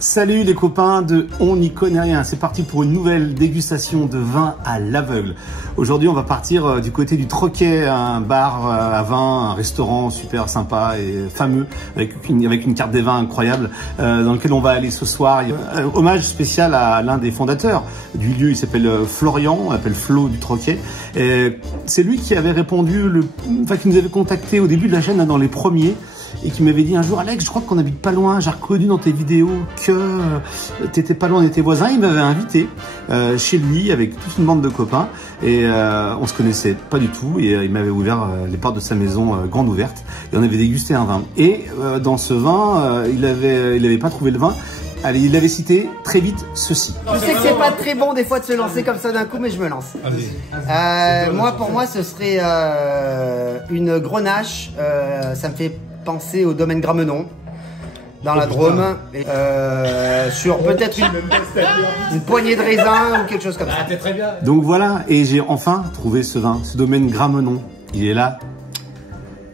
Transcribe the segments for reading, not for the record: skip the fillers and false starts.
Salut les copains de On n'y connaît rien, c'est parti pour une nouvelle dégustation de vin à l'aveugle. Aujourd'hui on va partir du côté du Troquet, un bar à vin, un restaurant super sympa et fameux avec une carte des vins incroyable dans lequel on va aller ce soir. Hommage spécial à l'un des fondateurs du lieu, il s'appelle Florian, on l'appelle Flo du Troquet. C'est lui qui avait répondu, qui nous avait contacté au début de la chaîne, là, dans les premiers. Et qui m'avait dit un jour: Alex, je crois qu'on habite pas loin, j'ai reconnu dans tes vidéos que t'étais pas loin de tes voisins. Il m'avait invité chez lui avec toute une bande de copains et on se connaissait pas du tout et il m'avait ouvert les portes de sa maison grande ouverte et on avait dégusté un vin. Et dans ce vin, il avait pas trouvé le vin. Allez, il avait cité très vite ceci. Je sais que c'est pas très bon des fois de se lancer comme ça d'un coup, mais je me lance. Pour moi, ce serait une Grenache. Ça me fait penser au domaine Gramenon, dans la Drôme, sur peut-être une poignée de raisin ou quelque chose comme ça. Très bien. Donc voilà, et j'ai enfin trouvé ce vin, ce domaine Gramenon. Il est là,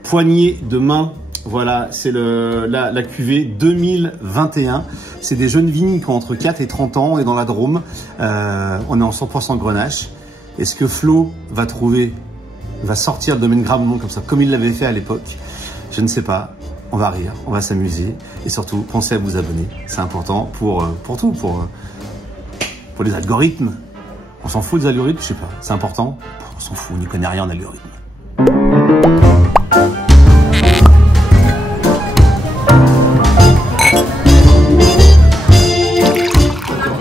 poignée de main. Voilà, c'est la cuvée 2021. C'est des jeunes vignes qui ont entre 4 et 30 ans. On est dans la Drôme. On est en 100% Grenache. Est-ce que Flo va sortir le domaine Gramenon comme ça, comme il l'avait fait à l'époque? Je ne sais pas. On va rire, on va s'amuser. Et surtout, pensez à vous abonner. C'est important pour tout, pour les algorithmes. On s'en fout des algorithmes, je sais pas. C'est important. On s'en fout, on n'y connaît rien en algorithme.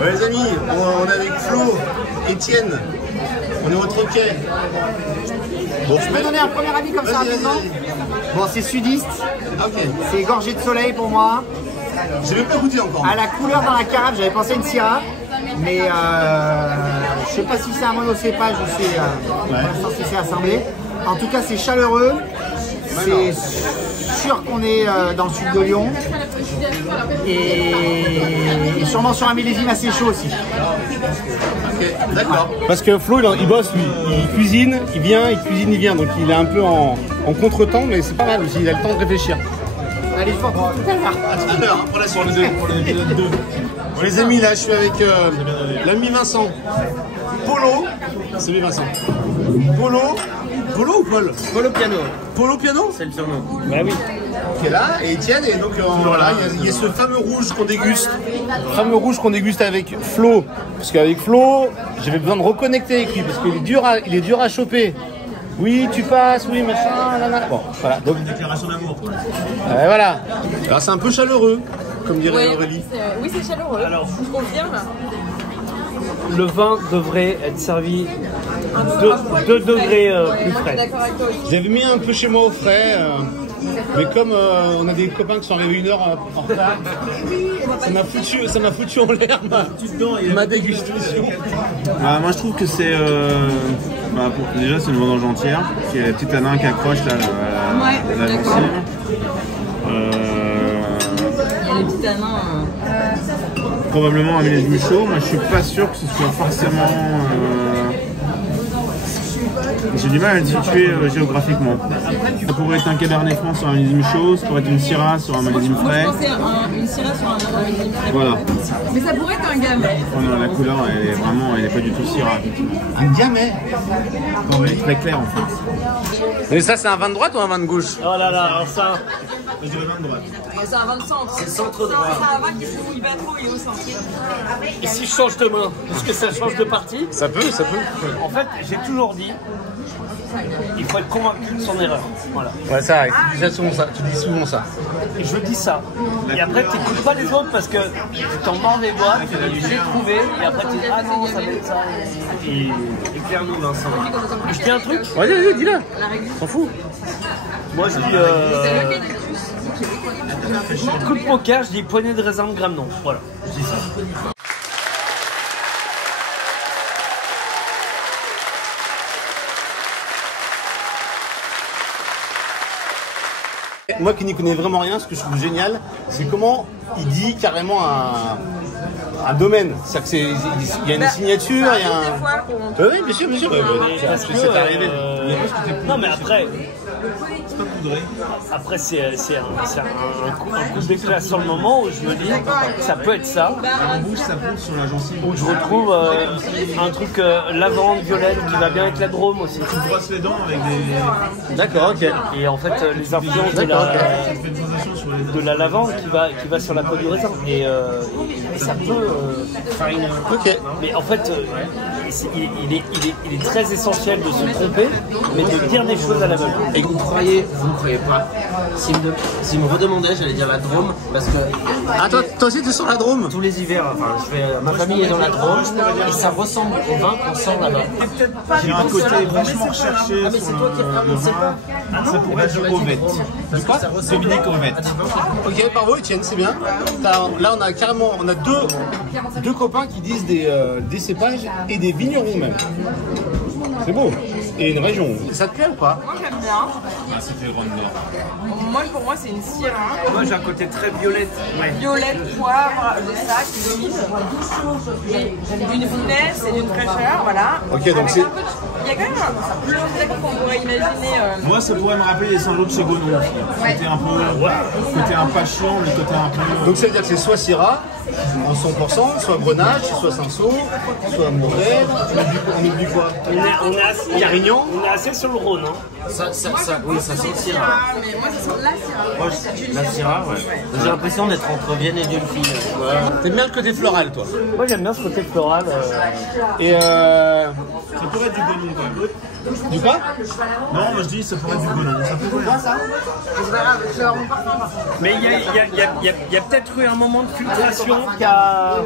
Les amis, on est avec Flo, Étienne, on est au Troquet. Bon, Je peux donner un premier avis comme ça rapidement. Bon, c'est sudiste, c'est gorgé de soleil pour moi. J'ai même pas goûté encore. À la couleur dans la carafe, j'avais pensé à une Syrah, mais je sais pas si c'est un monocépage ou si c'est assemblé. En tout cas, c'est chaleureux. C'est sûr qu'on est dans le sud de Lyon et sûrement sur un millésime assez chaud aussi. Ok, d'accord. Parce que Flo, il bosse, lui. Il cuisine, il vient. Donc il est un peu en contre-temps, mais c'est pas mal aussi. Il a le temps de réfléchir. Allez, je vous retrouve tout à l'heure. À tout à l'heure, pour la suite. Pour l'épisode 2. Bon, les amis, là, je suis avec l'ami Vincent. Polo. Salut Vincent. Polo ou Paul? Polo piano. Polo piano? C'est le surnom. Bah oui. Qui est là, et Étienne, et donc voilà, il y a ce fameux rouge qu'on déguste. Le fameux rouge qu'on déguste avec Flo. Parce qu'avec Flo, j'avais besoin de reconnecter avec lui. Parce qu'il est dur à choper. Oui, tu passes, oui, machin, nanana. Bon, voilà. Donc, Une déclaration d'amour. voilà. Alors, c'est un peu chaleureux, comme dirait Aurélie. Oui, c'est chaleureux. Alors, je confirme. Le vin devrait être servi 2 degrés plus frais. D'accord avec toi aussi. J'avais mis un peu chez moi au frais, mais comme on a des copains qui sont arrivés 1 heure en retard, ça m'a foutu en l'air ma dégustation. Moi je trouve que c'est déjà c'est une vendange entière, qui est la petite anneau qui accroche là, la gencive. Il y a les petits tanins. Probablement un millésime chaud. Moi je suis pas sûr que ce soit forcément. J'ai du mal à le situer géographiquement. Ça pourrait être un Cabernet Franc sur un millésime chaud, ça pourrait être une Syrah sur un millésime frais. Je pensais une Syrah sur un millésime frais. Voilà. Mais ça pourrait être un gamay. Oh non, la couleur elle est pas du tout Syrah. Un diamètre. Elle est très claire en fait. Mais ça, c'est un vin de droite ou un vin de gauche? Oh là là, alors ça. Je dirais vin de droite. C'est un vin de centre. C'est centre droit. C'est un vin qui se mouille pas trop, il est au centre. Et si je change de main, est-ce que ça change de partie? Ça peut. En fait, j'ai toujours dit, il faut être convaincu de son erreur. Voilà. Ouais, ça, tu dis souvent ça. Et je dis ça. Et après, tu n'écoutes pas les autres parce que tu t'en mords les doigts, tu dis j'ai trouvé, et après tu dis ah non, ça va être ça. Et éclaire-nous, Vincent. Je dis un truc? Vas-y, dis-le. S'en fout. Moi, je dis coup de poker, je dis poignée de raisin de Gramenon. Voilà, je dis ça. Moi qui n'y connais vraiment rien, ce que je trouve génial, c'est comment il dit carrément un domaine. C'est-à-dire qu'il y a une signature, il y a un... Oui, bien sûr. Parce que C'est arrivé. non, mais après, C'est pas poudré. Après, c'est un coup d'éclat sur le moment où je me dis, ça peut être ça. En bouche, ça pousse sur la gencive. Où je retrouve un truc lavande, violette qui va bien avec la drôme aussi. Tu te brosses les dents avec des... D'accord, ok. Et en fait, les influences de la lavande qui va sur la peau du raisin. Et ça peut faire une... Ok. Mais en fait, il est très essentiel de se tromper, mais de dire des choses à l'aveugle. Et vous ne croyez pas. S'il me redemandait, j'allais dire la Drôme, parce que Ah, toi aussi, tu sens la Drôme? tous les hivers, enfin, ma famille est dans la Drôme, et ça ressemble au vin qu'on sent là-bas. Il y a un côté vachement recherché. Ah, mais c'est toi qui ne sais pas. Ça pourrait être du Covette. Du quoi? C'est du Covette. Ok, bravo Etienne, c'est bien. Là, on a deux copains qui disent des cépages et des vignerons même. C'est beau. Et une région. Ça te plaît ou pas? Moi j'aime bien. Ah, c'était le Rhône Nord. Moi pour moi c'est une Syrah. Moi, j'ai un côté très violette. Violette, poivre, de sac, d'olive. D'une finesse et d'une fraîcheur, voilà. Ok, donc Avec c'est- un peu il y a quand même un plus de qu'on pourrait imaginer. Moi, ça pourrait me rappeler les Saint-Lô de chez Gonon. Côté un peu... Côté un pas chiant, mais côté un peu... Donc ça veut dire que c'est soit Syrah en 100%, soit Grenache, soit Cinsault, soit Mourvèdre. On met du quoi? On est assez, Carignan. on est assez sur le Rhône. Hein. Oui, ça sent le Syrah. Mais moi ça sent la Syrah. Moi, la Syrah, ouais. J'ai l'impression d'être entre Vienne et Dieulefit. T'aimes bien le côté floral, toi? Moi, j'aime bien ce côté floral. Et Ça pourrait être du Gonon, quand même. du quoi? Non, moi je dis ça pourrait être du Gonon. Ça pourrait être... Mais il y a peut-être eu un moment de filtration qui a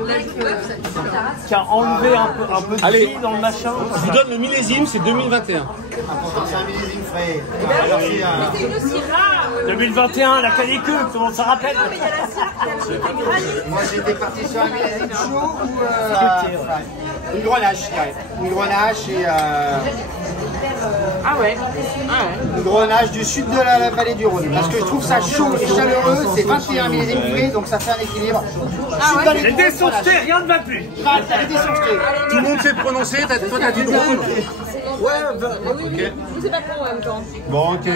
enlevé un peu de Allez. vie dans le machin. Je vous donne le millésime, c'est 2021. C'est un millésime frais. 2021, la canicule, tout le monde s'en rappelle. Moi j'étais parti sur un millésime chaud ou une grenache, je dirais. Une grenache et Ah ouais. une grenache du sud de la vallée du Rhône. Parce que je trouve ça chaud et chaleureux, c'est 21 millésimes frais, donc ça fait un équilibre. Sud vallée du Les dés Rhône, sont grenache. jetés, rien ne va plus. Les dés sont jetés. Tout le monde sait prononcer, toi t'as dit Drôme. C'est pas con en même temps. Bon, ok.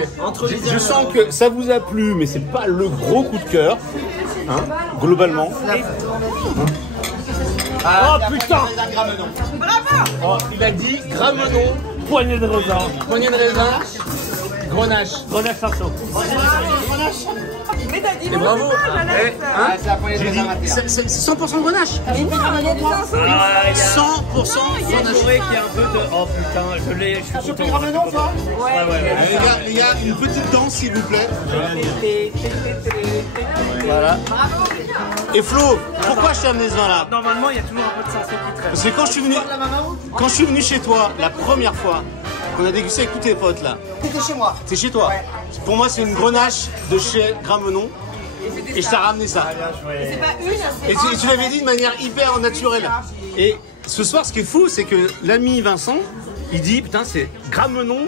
Je sens que ça vous a plu, mais c'est pas le gros coup de cœur, hein, globalement. Oh putain, Oh, il a dit Gramenon, poignée de raisin. poignée de raisin, Grenache. Grenache Cinsault. Mais t'as dit Et bravo. Ah, c'est la poignée de J'ai dit, raisin matin. c'est 100% Grenache. 100% Je trouvais qu'il y a un peu de... Oh putain, je l'ai... T'as chopé Gramenon, toi? Les gars, une petite danse s'il vous plaît. Voilà. Et Flo, pourquoi je t'ai amené ce vin là? Normalement, il y a toujours un peu de Cinsault qui traîne. Parce que quand je suis venu chez toi la première fois, qu'on a dégusté avec tous tes potes là, C'était chez moi. c'est chez toi. Pour moi, c'est une Grenache de chez Gramenon. Et je t'ai ramené ça. C'est pas une, Et tu l'avais dit de manière hyper naturelle. Et ce soir, ce qui est fou, c'est que l'ami Vincent, il dit, putain, c'est Gramenon.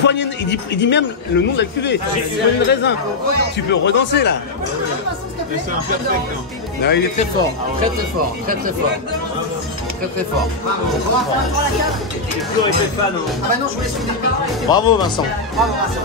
Poignée de- il dit même le nom de la cuvée. Poignée de raisin. Tu peux redanser là. Et c'est un perfect. Hein. Non, il est très fort. Très très fort. Très très fort. Très très fort. Et Flo était fan. Ah bah non, je voulais souvenir. Bravo Vincent. Bravo, Vincent.